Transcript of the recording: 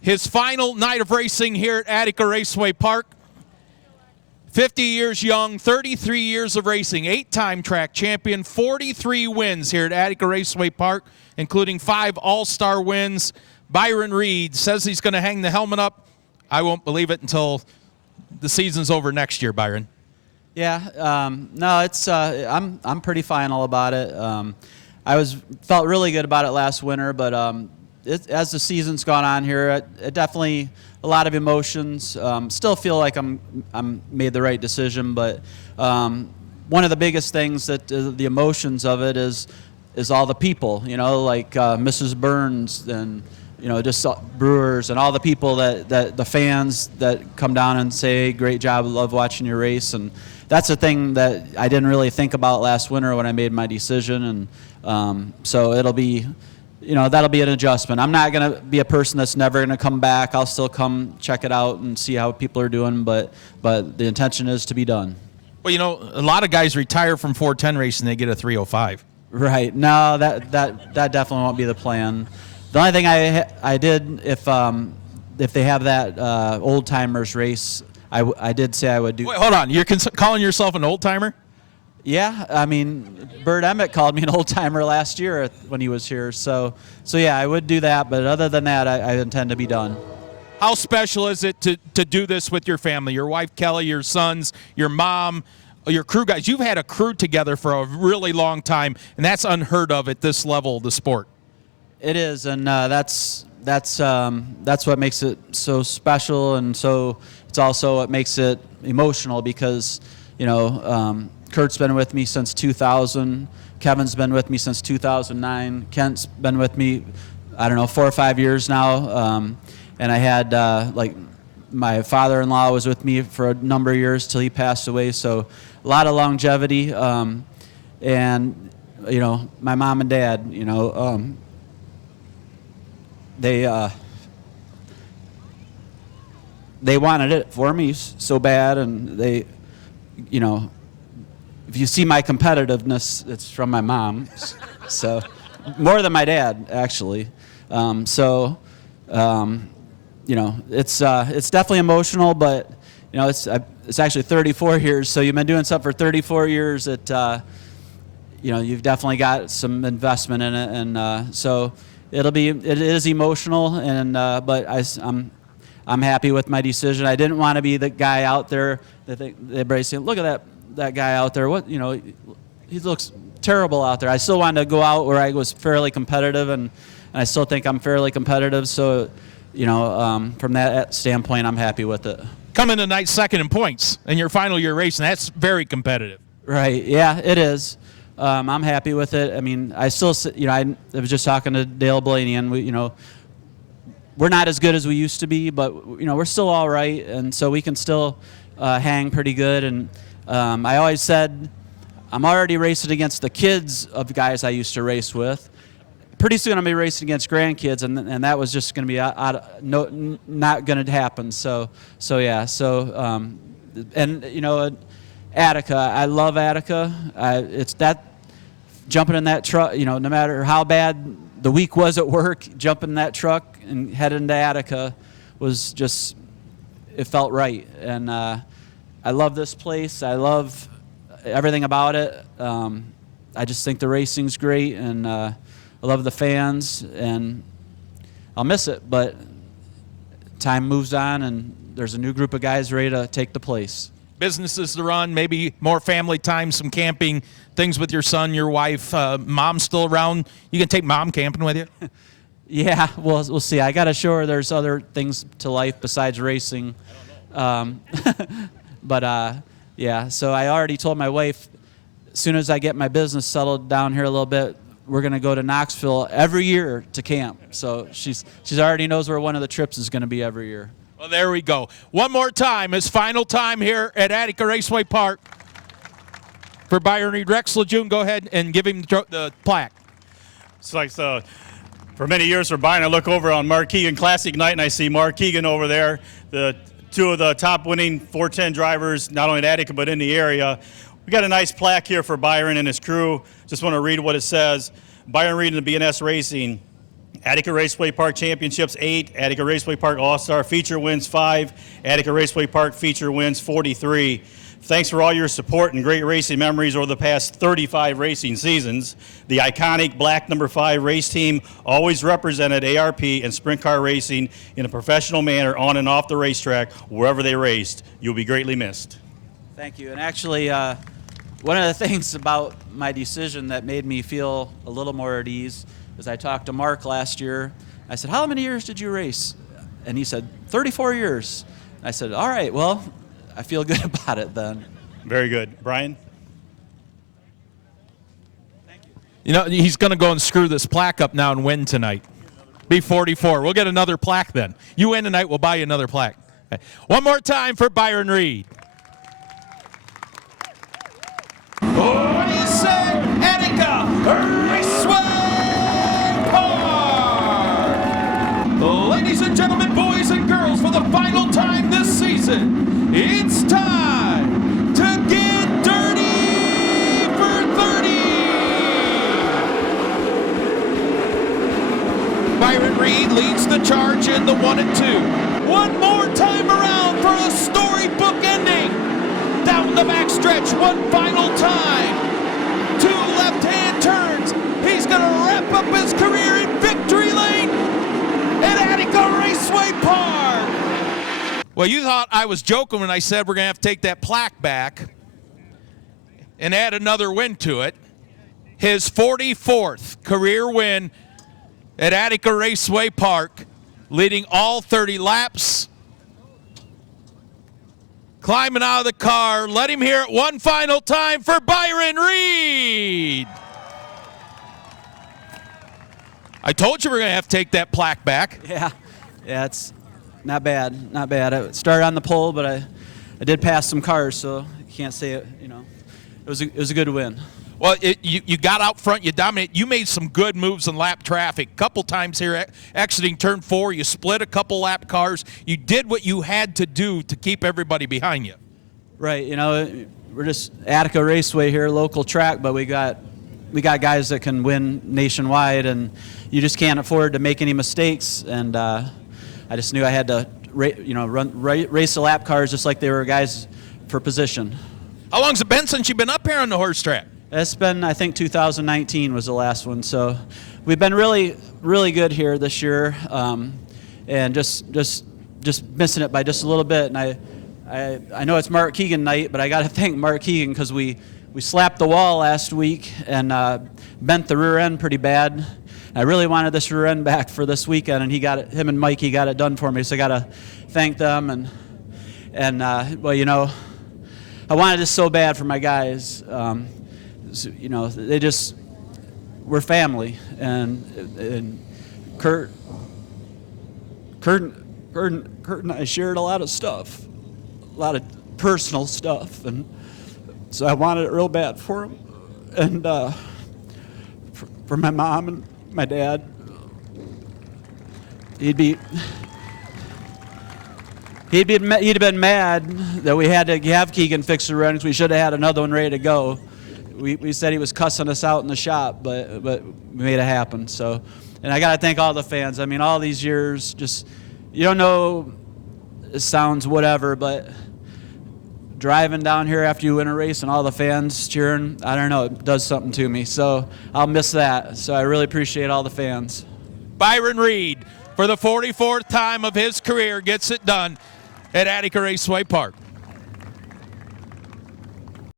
His final night of racing here at Attica Raceway Park. 50 years young, 33 years of racing, 8-time track champion, 43 wins here at Attica Raceway Park, including 5 all-star wins. Byron Reed says he's going to hang the helmet up. I won't believe it until the season's over next year, Byron. Yeah, no, it's I'm pretty final about it. I felt really good about it last winter, but as the season's gone on here, it definitely a lot of emotions. Still feel like I'm made the right decision, but one of the biggest things that the emotions of it is all the people, you know, like Mrs. Burns and just Brewers and all the people that the fans that come down and say, great job, love watching your race. And that's the thing that I didn't really think about last winter when I made my decision. And so it'll be, that'll be an adjustment. I'm not going to be a person that's never going to come back. I'll still come check it out and see how people are doing, but the intention is to be done. Well, a lot of guys retire from 410 racing, they get a 305. Right. No, that definitely won't be the plan. The only thing I did, if they have that old timers race, I did say I would do. Wait, hold on. You're calling yourself an old timer? Yeah, I mean, Bert Emmett called me an old timer last year when he was here. So yeah, I would do that. But other than that, I intend to be done. How special is it to do this with your family, your wife Kelly, your sons, your mom, your crew guys? You've had a crew together for a really long time, and that's unheard of at this level of the sport. It is, and that's what makes it so special, and so it's also what makes it emotional because Kurt's been with me since 2000, Kevin's been with me since 2009, Kent's been with me 4 or 5 years now, and I had my father-in-law was with me for a number of years till he passed away, so a lot of longevity, and my mom and dad, they wanted it for me so bad, and they, if you see my competitiveness, it's from my mom, so more than my dad actually. It's definitely emotional, but it's actually 34 years. So you've been doing something for 34 years. You've definitely got some investment in it, and so it is emotional, and but I'm happy with my decision. I didn't want to be the guy out there that everybody's saying, look at that guy out there. What he looks terrible out there. I still wanted to go out where I was fairly competitive, and I still think I'm fairly competitive. So, from that standpoint, I'm happy with it. Coming tonight second in points in your final year racing, that's very competitive. Right. Yeah, it is. I'm happy with it. I mean, I still, I was just talking to Dale Blaney, and we're not as good as we used to be, but we're still all right, and so we can still hang pretty good. And I always said I'm already racing against the kids of guys I used to race with. Pretty soon I'm gonna be racing against grandkids, and that was just gonna be not gonna happen. So yeah. So Attica, I love Attica. It's that jumping in that truck. No matter how bad the week was at work, jumping in that truck and heading to Attica was just, it felt right. And I love this place. I love everything about it. I just think the racing's great, and I love the fans, and I'll miss it, but time moves on, and there's a new group of guys ready to take the place. Businesses to run, maybe more family time, some camping, things with your son, your wife, mom's still around. You can take mom camping with you? Yeah, we'll see. I got to show her there's other things to life besides racing. Yeah, so I already told my wife, as soon as I get my business settled down here a little bit, we're going to go to Knoxville every year to camp. So she's already knows where one of the trips is going to be every year. Well, there we go. One more time, his final time here at Attica Raceway Park. For Byron Reed, Rex Lejeune, go ahead and give him the plaque. It's like for many years for Byron, I look over on Mark Keegan Classic Night, and I see Mark Keegan over there, the two of the top winning 410 drivers, not only in Attica but in the area. We got a nice plaque here for Byron and his crew. Just want to read what it says. Byron Reed in the BNS Racing. Attica Raceway Park Championships 8, Attica Raceway Park All-Star Feature wins 5, Attica Raceway Park Feature wins 43. Thanks for all your support and great racing memories over the past 35 racing seasons. The iconic black number 5 race team always represented ARP and sprint car racing in a professional manner on and off the racetrack wherever they raced. You'll be greatly missed. Thank you. And actually, one of the things about my decision that made me feel a little more at ease is I talked to Mark last year. I said, how many years did you race? And he said, 34 years. I said, all right, well, I feel good about it then. Very good. Brian? Thank you. You know, he's going to go and screw this plaque up now and win tonight. Be 44. We'll get another plaque then. You win tonight, we'll buy you another plaque. Okay. One more time for Byron Reed. What do you say, Attica Raceway Park? Ladies and gentlemen, boys and girls, for the final time this season, it's time to get dirty for 30. Byron Reed leads the charge in the 1 and 2. One more time around for a storybook ending. Down the backstretch, one final time. 2 left-hand turns. He's going to wrap up his career in victory lane at Attica Raceway Park. Well, you thought I was joking when I said we're going to have to take that plaque back and add another win to it. His 44th career win at Attica Raceway Park, leading all 30 laps. Climbing out of the car, let him hear it one final time for Byron Reed. I told you we're going to have to take that plaque back. Yeah, it's not bad, not bad. I started on the pole, but I did pass some cars, so you can't say it, you know. It was a good win. Well, you got out front, you dominated. You made some good moves in lap traffic. A couple times here exiting turn 4, you split a couple lap cars. You did what you had to do to keep everybody behind you. Right, you know, we're just Attica Raceway here, local track, but we got guys that can win nationwide, and you just can't afford to make any mistakes. And I just knew I had to, race the lap cars just like they were guys for position. How long's it been since you've been up here on the horse track? It's been, I think, 2019 was the last one. So we've been really, really good here this year, and just missing it by just a little bit. And I know it's Mark Keegan night, but I got to thank Mark Keegan because we slapped the wall last week and bent the rear end pretty bad. I really wanted this rear end back for this weekend, and him and Mike, he got it done for me. So I got to thank them. And well, you know, I wanted this so bad for my guys. So, you know, we're family, and Kurt and I shared a lot of stuff, a lot of personal stuff, and so I wanted it real bad for him, and for my mom and my dad. He'd have been mad that we had to have Keegan fix the run because we should have had another one ready to go. We said he was cussing us out in the shop, but we made it happen. So, and I got to thank all the fans. I mean, all these years, just, you don't know, it sounds whatever, but driving down here after you win a race and all the fans cheering, I don't know, it does something to me. So I'll miss that. So I really appreciate all the fans. Byron Reed, for the 44th time of his career, gets it done at Attica Raceway Park.